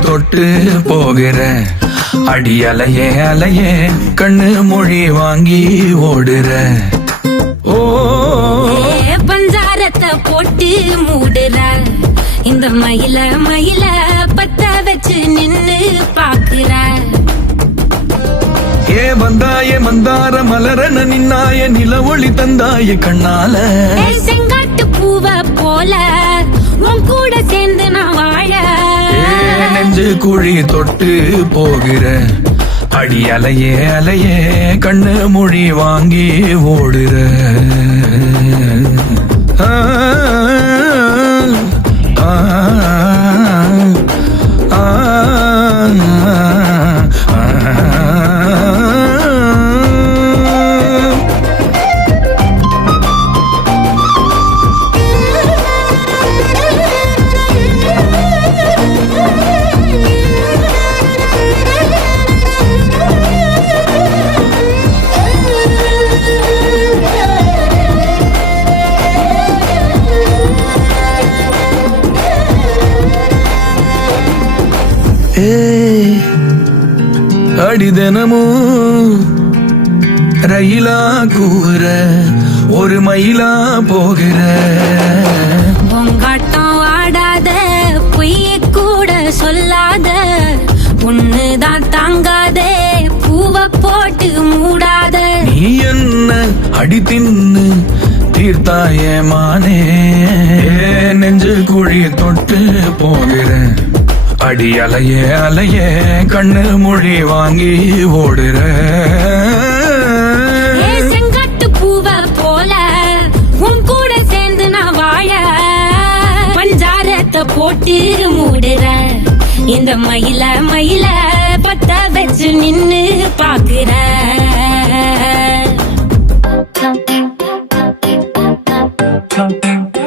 தொட்டு போகிற அடி அலையே அலையே கண்ணு மொழி வாங்கி ஓடுற. ஓ பஞ்சாரத்தை போட்டு மூடுற இந்த மயில மயில பத்த வச்சு நின்னு பாக்குற. ஏ வந்தாய மந்தார மலரன நின்னாய நில ஒளி தந்தாய கண்ணால. செங்காட்டு பூவ போல உன் கூட சேர்ந்து நான் வாழ. நெஞ்சு குழி தொட்டு போகிற அடி அலையே அலையே கண்ணு மொழி வாங்கி ஓடுற. அடி தினமும் ரயிலா கூற ஒரு மயிலா போகிற. பொங்காட்டம் ஆடாத பொய்ய கூட சொல்லாத பொண்ணுதான் தாங்காதே பூவ போட்டு மூடாத. நீ என்ன அடி தின்னு தீர்த்தாய மானே நெஞ்சு குழி தொட்டு போகிற அடி அலையே அலையே கண்ணு மொழி வாங்கி ஓடுற. செங்கட்டு பூவ போல உன் கூட சேர்ந்து நான் வாழ. பஞ்சாரத்தை போட்டு மூடுற இந்த மயில மயில பத்த வச்சு நின்னு பாக்குற. Something